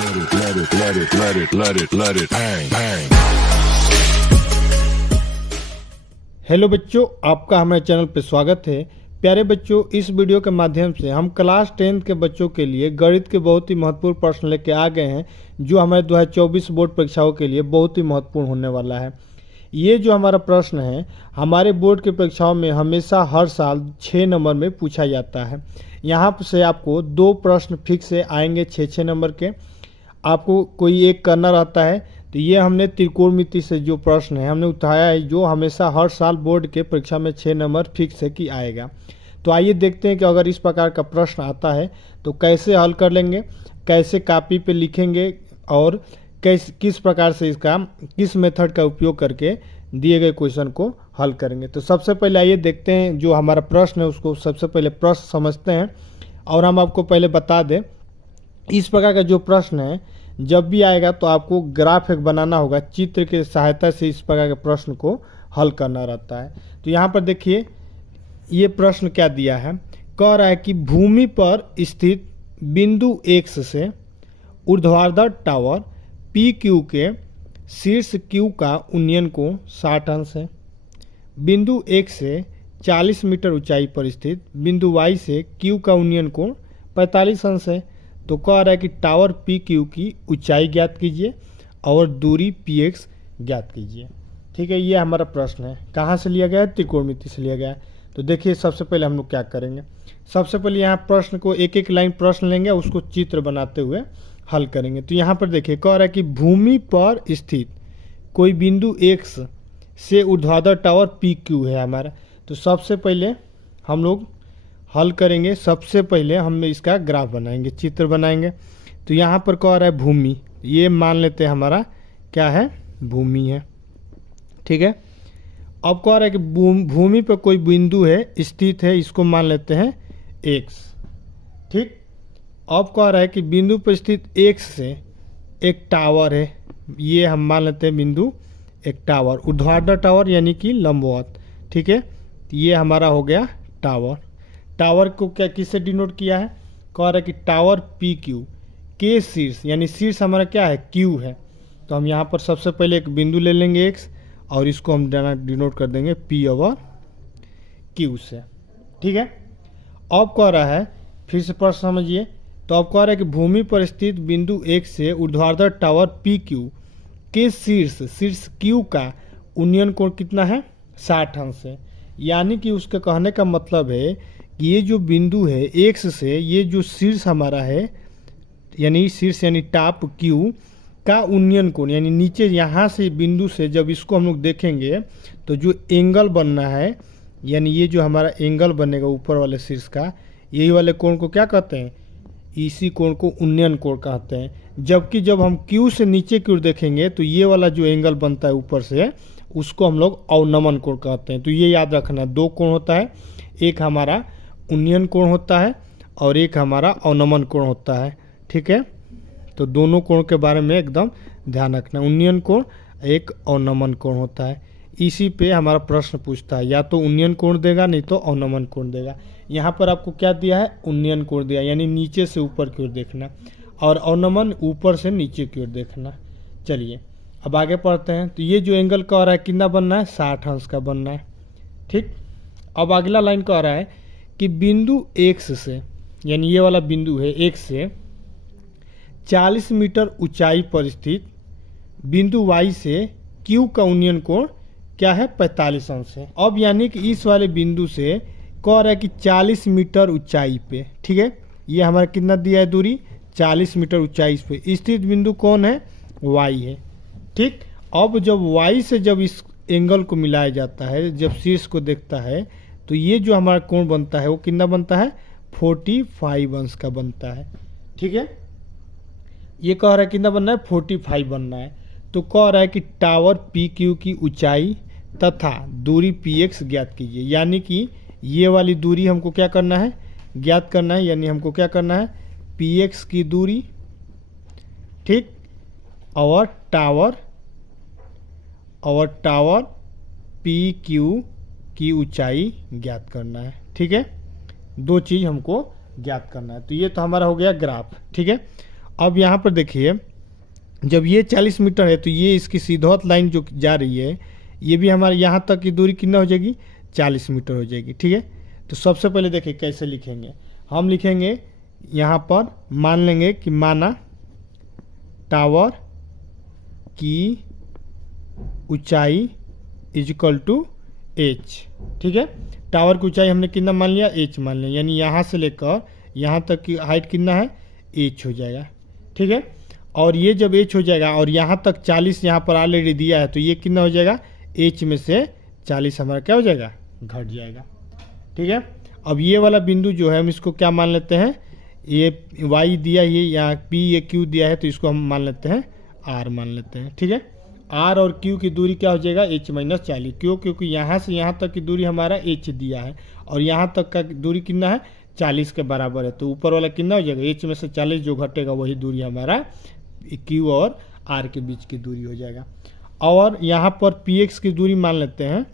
bang, bang. Hello बच्चों, आपका हमारे चैनल पर स्वागत है। प्यारे बच्चों, इस वीडियो के माध्यम से हम क्लास 10 के बच्चों के लिए गणित के बहुत ही महत्वपूर्ण प्रश्न लेके आ गए हैं, जो हमारे 2024 बोर्ड परीक्षाओं के लिए बहुत ही महत्वपूर्ण होने वाला है। ये जो हमारा प्रश्न है, हमारे बोर्ड की परीक्षाओं में हमेशा हर साल 6 नंबर में पूछा जाता है। यहाँ से आपको 2 प्रश्न फिक्स से आएंगे 6-6 नंबर के, आपको कोई एक करना रहता है। तो ये हमने त्रिकोणमिति से जो प्रश्न है हमने उठाया है, जो हमेशा हर साल बोर्ड के परीक्षा में 6 नंबर फिक्स है कि आएगा। तो आइए देखते हैं कि अगर इस प्रकार का प्रश्न आता है तो कैसे हल कर लेंगे, कैसे कॉपी पे लिखेंगे और किस प्रकार से इसका किस मेथड का उपयोग करके दिए गए क्वेश्चन को हल करेंगे। तो सबसे पहले आइए देखते हैं जो हमारा प्रश्न है, उसको सबसे पहले प्रश्न समझते हैं। और हम आपको पहले बता दें, इस प्रकार का जो प्रश्न है जब भी आएगा तो आपको ग्राफ एक बनाना होगा, चित्र की सहायता से इस प्रकार के प्रश्न को हल करना रहता है। तो यहाँ पर देखिए ये प्रश्न क्या दिया है, कह रहा है कि भूमि पर स्थित बिंदु X से ऊर्ध्वाधर टावर PQ के शीर्ष Q का उन्नयन कोण 60 अंश है। बिंदु X से 40 मीटर ऊंचाई पर स्थित बिंदु Y से Q का उन्नयन कोण 45 अंश है। तो कह रहा है कि टावर PQ की ऊंचाई ज्ञात कीजिए और दूरी PX ज्ञात कीजिए। ठीक है, ये हमारा प्रश्न है। कहाँ से लिया गया है? त्रिकोणमिति से लिया गया है। तो देखिए सबसे पहले हम लोग क्या करेंगे, सबसे पहले यहाँ प्रश्न को एक एक लाइन प्रश्न लेंगे, उसको चित्र बनाते हुए हल करेंगे। तो यहाँ पर देखिए कह रहा है कि भूमि पर स्थित कोई बिंदु X से ऊर्ध्वाधर टावर PQ है हमारा। तो सबसे पहले हम लोग हल करेंगे, सबसे पहले हम इसका ग्राफ बनाएंगे, चित्र बनाएंगे। तो यहाँ पर कह रहा है भूमि, ये मान लेते हैं हमारा क्या है, भूमि है। ठीक है, अब कह रहा है कि भूमि पर कोई बिंदु है स्थित है, इसको मान लेते हैं X। ठीक, अब कह रहा है कि बिंदु पर स्थित X से एक टावर है, ये हम मान लेते हैं बिंदु एक टावर, ऊर्ध्वाधर टावर यानी कि लंबवत। ठीक है, ये हमारा हो गया टावर। टावर को क्या किससे डिनोट किया है, कह रहा है कि टावर PQ के शीर्ष, यानी शीर्ष हमारा क्या है, Q है। तो हम यहाँ पर सबसे पहले एक बिंदु ले लेंगे X और इसको हम डिनोट कर देंगे P/Q से। ठीक है, अब कह रहा है, फिर से प्रश्न समझिए। तो अब कह रहा है कि भूमि पर स्थित बिंदु X से ऊर्ध्वाधर टावर PQ के शीर्ष Q का उन्नयन कोण कितना है, 60 अंश है। यानी कि उसके कहने का मतलब है कि ये जो बिंदु है X से, ये जो शीर्ष हमारा है, यानी शीर्ष यानी टॉप Q का उन्नयन कोण, यानी नीचे यहाँ से बिंदु से जब इसको हम लोग देखेंगे तो जो एंगल बनना है, यानी ये जो हमारा एंगल बनेगा ऊपर वाले शीर्ष का, यही वाले कोण को क्या कहते हैं, इसी कोण को उन्नयन कोण कहते हैं। जबकि जब हम Q से नीचे की ओर देखेंगे तो ये वाला जो एंगल बनता है ऊपर से, उसको हम लोग अवनमन कोण कहते हैं। तो ये याद रखना, 2 कोण होता है, एक हमारा उन्नयन कोण होता है और एक हमारा अवनमन कोण होता है। ठीक है, तो दोनों कोण के बारे में एकदम ध्यान रखना, उन्नयन कोण एक अवनमन कोण होता है। इसी पे हमारा प्रश्न पूछता है, या तो उन्नयन कोण देगा नहीं तो अवनमन कोण देगा। यहाँ पर आपको क्या दिया है, उन्नयन कोण दिया, यानी नीचे से ऊपर की ओर देखना, और अवनमन ऊपर से नीचे की ओर देखना। चलिए अब आगे पढ़ते हैं। तो ये जो एंगल कह रहा है कितना बनना है, 60 अंश का बनना है। ठीक, अब अगला लाइन कह रहा है कि बिंदु X से, यानी ये वाला बिंदु है X से 40 मीटर ऊंचाई पर स्थित बिंदु Y से Q का उन्नयन कोण क्या है, 45 अंश है। अब यानी कि इस वाले बिंदु से कह रहा है कि 40 मीटर ऊंचाई पे, ठीक है, ये हमारा कितना दिया है दूरी, 40 मीटर ऊंचाई पे स्थित बिंदु कौन है, Y है। ठीक, अब जब Y से जब इस एंगल को मिलाया जाता है, जब शीर्ष को देखता है, तो ये जो हमारा कोण बनता है वो कितना बनता है, 45 अंश का बनता है। ठीक है, ये कह रहा है कितना बनना है, 45 बनना है। तो कह रहा है कि टावर PQ की ऊंचाई तथा दूरी PX ज्ञात कीजिए। यानी कि ये वाली दूरी हमको क्या करना है, ज्ञात करना है, यानी हमको क्या करना है, PX की दूरी, ठीक, और टावर PQ की ऊंचाई ज्ञात करना है। ठीक है, 2 चीज़ हमको ज्ञात करना है। तो ये तो हमारा हो गया ग्राफ। ठीक है, अब यहाँ पर देखिए, जब ये 40 मीटर है तो ये इसकी सीधौत लाइन जो जा रही है ये भी हमारे यहाँ तक की दूरी कितना हो जाएगी, 40 मीटर हो जाएगी। ठीक है, तो सबसे पहले देखिए कैसे लिखेंगे। हम लिखेंगे यहाँ पर, मान लेंगे कि माना टावर की ऊंचाई इजकल टू एच। ठीक है, टावर की ऊंचाई हमने कितना मान लिया, एच मान लिया, यानी यहाँ से लेकर यहाँ तक की हाइट कितना है, एच हो जाएगा। ठीक है, और ये जब एच हो जाएगा और यहाँ तक 40 यहाँ पर ऑलरेडी दिया है तो ये कितना हो जाएगा, एच में से 40 हमारा क्या हो जाएगा, घट जाएगा। ठीक है, अब ये वाला बिंदु जो है हम इसको क्या मान लेते हैं, ये वाई दिया ये या पी ये क्यू दिया है तो इसको हम मान लेते हैं आर मान लेते हैं। ठीक है, आर और क्यू की दूरी क्या हो जाएगा, एच माइनस 40। क्यों, क्योंकि यहाँ से यहाँ तक की दूरी हमारा एच दिया है और यहाँ तक का दूरी कितना है, 40 के बराबर है, तो ऊपर वाला कितना हो जाएगा, एच में से 40 जो घटेगा वही दूरी हमारा क्यू और आर के बीच की दूरी हो जाएगा। और यहाँ पर पी एक्स की दूरी मान लेते हैं,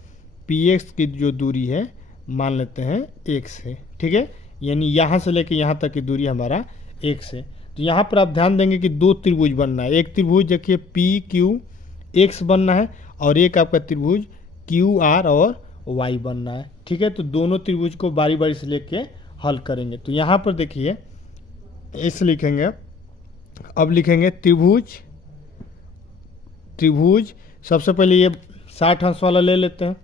पी एक्स की जो दूरी है मान लेते हैं एक्स है। ठीक है, यानी यहाँ से लेके यहाँ तक की दूरी हमारा एक्स है। तो यहाँ पर आप ध्यान देंगे कि दो त्रिभुज बनना है, एक त्रिभुज देखिए पी क्यू एक्स बनना है और एक आपका त्रिभुज क्यू आर और वाई बनना है। ठीक है, तो दोनों त्रिभुज को बारी बारी से लेके हल करेंगे। तो यहाँ पर देखिए ऐसे लिखेंगे, अब लिखेंगे त्रिभुज, त्रिभुज सबसे पहले ये 60 अंश वाला ले लेते हैं,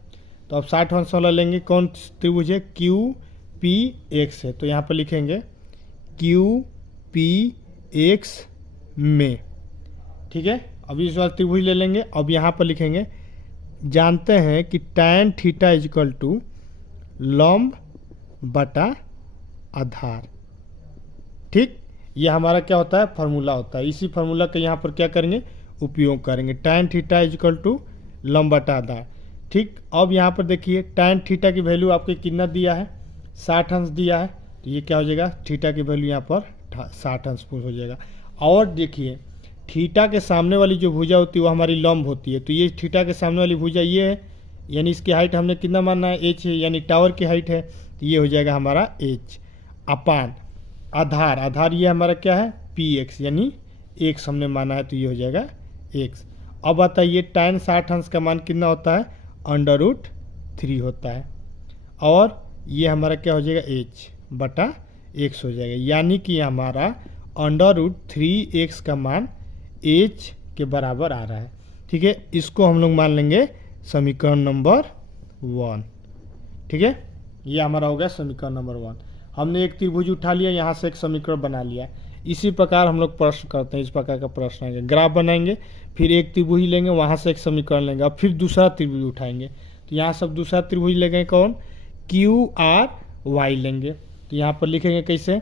तो अब 60 अंश वाला लेंगे, कौन त्रिभुज है, क्यू पी एक्स है, तो यहाँ पर लिखेंगे क्यू पी एक्स में। ठीक है, अभी इस वाला त्रिभुज ले लेंगे। अब यहाँ पर लिखेंगे, जानते हैं कि tan थीटा इजकल टू लंब बटा आधार। ठीक, ये हमारा क्या होता है, फार्मूला होता है। इसी फार्मूला का यहाँ पर क्या करेंगे, उपयोग करेंगे, tan थीटा इजकल टू लंब बटा आधार। ठीक, अब यहाँ पर देखिए tan थीटा की वैल्यू आपके कितना दिया है, 60 अंश दिया है, तो ये क्या हो जाएगा, थीटा की वैल्यू यहाँ पर 60 अंश हो जाएगा। और देखिए थीटा के सामने वाली जो भुजा होती है वो हमारी लंब होती है, तो ये थीटा के सामने वाली भुजा ये है, यानी इसकी हाइट हमने कितना मानना है, एच है, यानी टावर की हाइट है, तो ये हो जाएगा हमारा एच अपान आधार, आधार ये हमारा क्या है, पी एक्स, यानी एक्स हमने माना है तो ये हो जाएगा एक्स। अब बताइए tan 60 अंश का मान कितना होता है, √3 होता है, और ये हमारा क्या हो जाएगा, एच बटा एक्स हो जाएगा, यानी कि हमारा √3x का मान एच के बराबर आ रहा है। ठीक है, इसको हम लोग मान लेंगे समीकरण नंबर 1। ठीक है, ये हमारा हो गया समीकरण नंबर 1। हमने एक त्रिभुज उठा लिया, यहाँ से एक समीकरण बना लिया। इसी प्रकार हम लोग प्रश्न करते हैं, इस प्रकार का प्रश्न आएंगे, ग्राफ बनाएंगे, फिर एक त्रिभुज लेंगे, वहाँ से एक समीकरण लेंगे, और फिर दूसरा त्रिभुज उठाएंगे, तो यहाँ सब दूसरा त्रिभुज लेंगे, कौन, क्यू आर वाई लेंगे। तो यहाँ पर लिखेंगे कैसे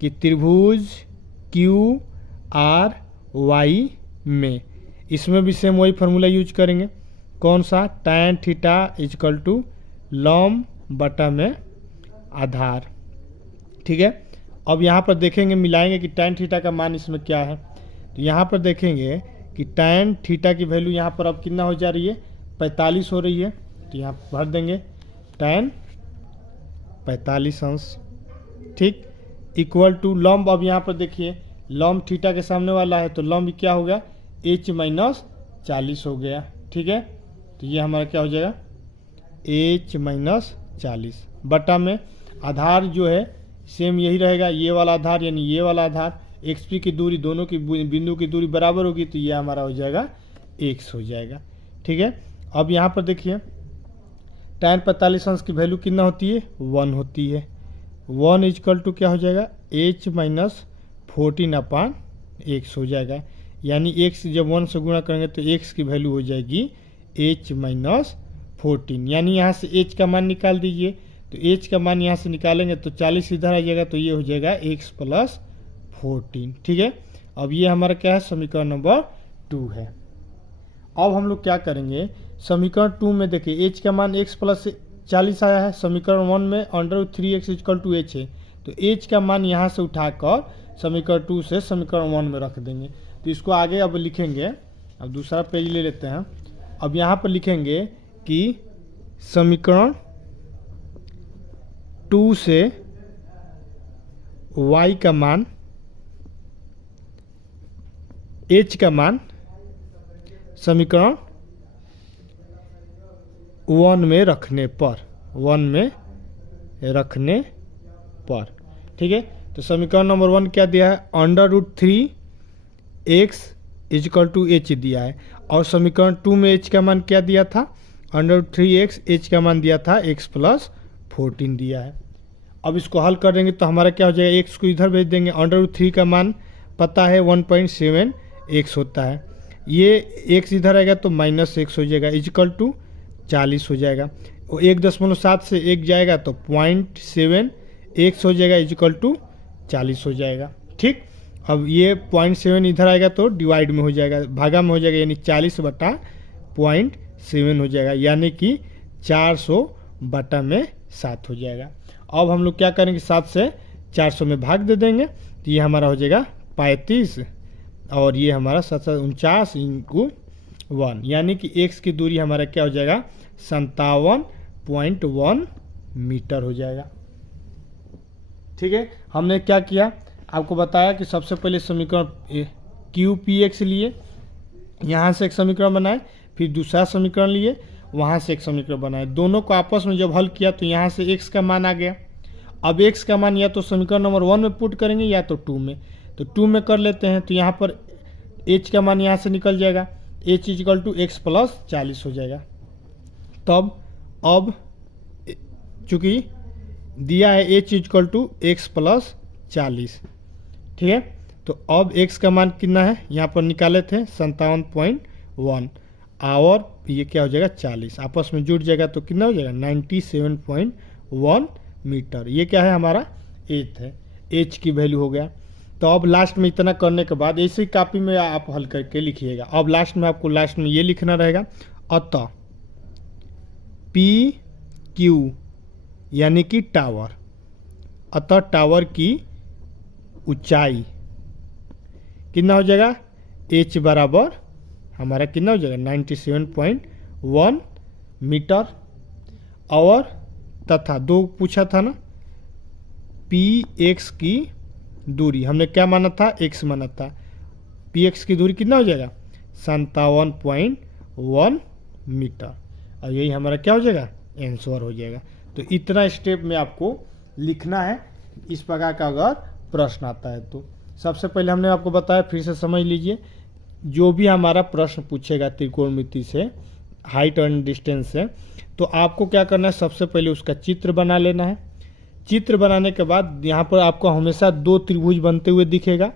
कि त्रिभुज क्यू आर वाई में, इसमें भी सेम वही फार्मूला यूज करेंगे, कौन सा, tan थीटा इजकल टू लंब बटा में आधार। ठीक है, अब यहाँ पर देखेंगे, मिलाएंगे कि tan थीटा का मान इसमें क्या है, तो यहाँ पर देखेंगे कि tan थीटा की वैल्यू यहाँ पर अब कितना हो जा रही है, 45 हो रही है, तो यहाँ भर देंगे tan 45 अंश। ठीक, इक्वल टू लंब, अब यहाँ पर देखिए लंब थीटा के सामने वाला है तो लंब क्या हो गया, h माइनस 40 हो गया। ठीक है, तो ये हमारा क्या हो जाएगा, h माइनस 40 बटा में आधार जो है सेम यही रहेगा, ये वाला आधार यानी ये वाला आधार, xp की दूरी, दोनों की बिंदु की दूरी बराबर होगी, तो ये हमारा हो जाएगा x हो जाएगा। ठीक है, अब यहाँ पर देखिए tan 45 अंश की वैल्यू कितना होती है, 1 होती है, 1 इजकल टू क्या हो जाएगा, h माइनस 14 अपान एक्स हो जाएगा, यानी x जब 1 से गुणा करेंगे तो x की वैल्यू हो जाएगी h माइनस 14, यानी यहाँ से h का मान निकाल दीजिए, तो h का मान यहाँ से निकालेंगे तो 40 इधर आ जाएगा, तो ये हो जाएगा x प्लस 14। ठीक है, अब ये हमारा क्या है, समीकरण नंबर 2 है। अब हम लोग क्या करेंगे, समीकरण 2 में देखिए h का मान x प्लस 40 आया है, समीकरण 1 में √3x इक्वल टू h है, तो h का मान यहाँ से उठाकर समीकरण 2 से समीकरण 1 में रख देंगे। तो इसको आगे अब लिखेंगे, अब दूसरा पेज ले लेते हैं। अब यहाँ पर लिखेंगे कि समीकरण 2 से y का मान h का मान समीकरण 1 में रखने पर, ठीक है। तो समीकरण नंबर 1 क्या दिया है, √3x = h दिया है, और समीकरण 2 में h का मान क्या दिया था, √3x, h का मान दिया था x + 14 दिया है। अब इसको हल कर देंगे तो हमारा क्या हो जाएगा, x को इधर भेज देंगे, √3 का मान पता है 1.7x होता है, ये x इधर आएगा तो -x हो जाएगा, = 40 हो जाएगा। 1.7 से 1 जाएगा तो 0.7x हो जाएगा, = 40 हो जाएगा, ठीक। अब ये 0.7 इधर आएगा तो डिवाइड में हो जाएगा, भागा में हो जाएगा, यानी 40/0.7 हो जाएगा, यानी कि 400/7 हो जाएगा। अब हम लोग क्या करेंगे, 7 से 400 में भाग दे देंगे, तो ये हमारा हो जाएगा 35, और ये हमारा 49 × 1, यानी कि x की दूरी हमारा क्या हो जाएगा, 57.1 मीटर हो जाएगा, ठीक है। हमने क्या किया, आपको बताया कि सबसे पहले समीकरण QPX लिए, यहाँ से एक समीकरण बनाए, फिर दूसरा समीकरण लिए, वहाँ से एक समीकरण बनाए, दोनों को आपस में जब हल किया तो यहाँ से x का मान आ गया। अब x का मान या तो समीकरण नंबर 1 में पुट करेंगे या तो 2 में, तो 2 में कर लेते हैं, तो यहाँ पर h का मान यहाँ से निकल जाएगा, h = x + 40 हो जाएगा। तब अब चूँकि दिया है h = x + 40, ठीक है, तो अब x का मान कितना है, यहाँ पर निकाले थे 57.1, और ये क्या हो जाएगा 40, आपस में जुड़ जाएगा तो कितना हो जाएगा 97.1 मीटर। ये क्या है, हमारा h है, h की वैल्यू हो गया। तो अब लास्ट में इतना करने के बाद ऐसे ही कॉपी में आप हल करके लिखिएगा। अब लास्ट में आपको ये लिखना रहेगा, अतः PQ यानी कि टावर, अतः टावर की ऊंचाई कितना हो जाएगा, h बराबर हमारा कितना हो जाएगा 97.1 मीटर, और तथा 2 पूछा था ना, PX की दूरी हमने क्या माना था, x माना था, PX की दूरी कितना हो जाएगा 57.1 मीटर, और यही हमारा क्या हो जाएगा, आंसर हो जाएगा। तो इतना स्टेप में आपको लिखना है, इस प्रकार का अगर प्रश्न आता है तो। सबसे पहले हमने आपको बताया, फिर से समझ लीजिए, जो भी हमारा प्रश्न पूछेगा त्रिकोणमिति से, हाइट एंड डिस्टेंस से, तो आपको क्या करना है, सबसे पहले उसका चित्र बना लेना है। चित्र बनाने के बाद यहाँ पर आपको हमेशा 2 त्रिभुज बनते हुए दिखेगा,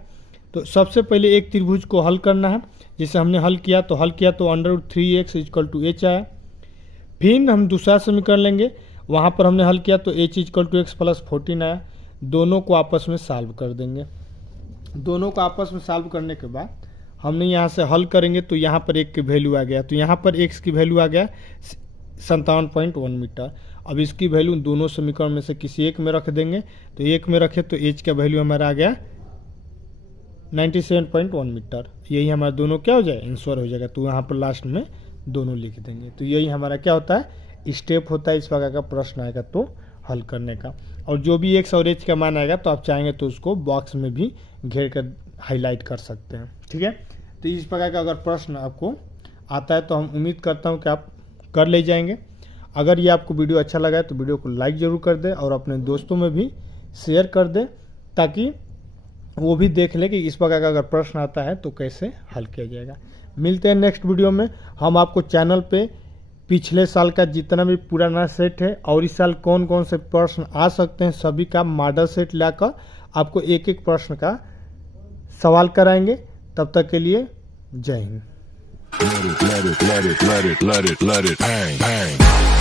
तो सबसे पहले एक त्रिभुज को हल करना है। जैसे हमने हल किया तो √3x = h आया। फिर हम दूसरा समीकरण लेंगे, वहाँ पर हमने हल किया तो h = x + 14 आया। दोनों को आपस में सॉल्व कर देंगे। दोनों को आपस में सॉल्व करने के बाद हमने यहाँ से हल करेंगे तो यहाँ पर एक की वैल्यू आ गया, तो यहाँ पर x की वैल्यू आ गया 57.1 मीटर। अब इसकी वैल्यू दोनों समीकरण में से किसी एक में रख देंगे, तो एक में रखे तो h का वैल्यू हमारा आ गया 97.1 मीटर। यही हमारा दोनों क्या हो जाए, आंसर हो जाएगा। तो यहाँ पर लास्ट में दोनों लिख देंगे। तो यही हमारा क्या होता है, स्टेप होता है इस प्रकार का प्रश्न आएगा तो हल करने का। और जो भी x और h का मान आएगा तो आप चाहेंगे तो उसको बॉक्स में भी घेर कर हाईलाइट कर सकते हैं, ठीक है। तो इस प्रकार का अगर प्रश्न आपको आता है तो हम उम्मीद करता हूँ कि आप कर ले जाएंगे। अगर ये आपको वीडियो अच्छा लगा है तो वीडियो को लाइक ज़रूर कर दें और अपने दोस्तों में भी शेयर कर दें, ताकि वो भी देख ले कि इस प्रकार का अगर प्रश्न आता है तो कैसे हल किया जाएगा। मिलते हैं नेक्स्ट वीडियो में। हम आपको चैनल पे पिछले साल का जितना भी पुराना सेट है और इस साल कौन कौन से प्रश्न आ सकते हैं सभी का मॉडल सेट लाकर आपको एक एक प्रश्न का सवाल कराएंगे। तब तक के लिए जय Hind. Let it, let it, let it, let it, let it, let it, bang, bang.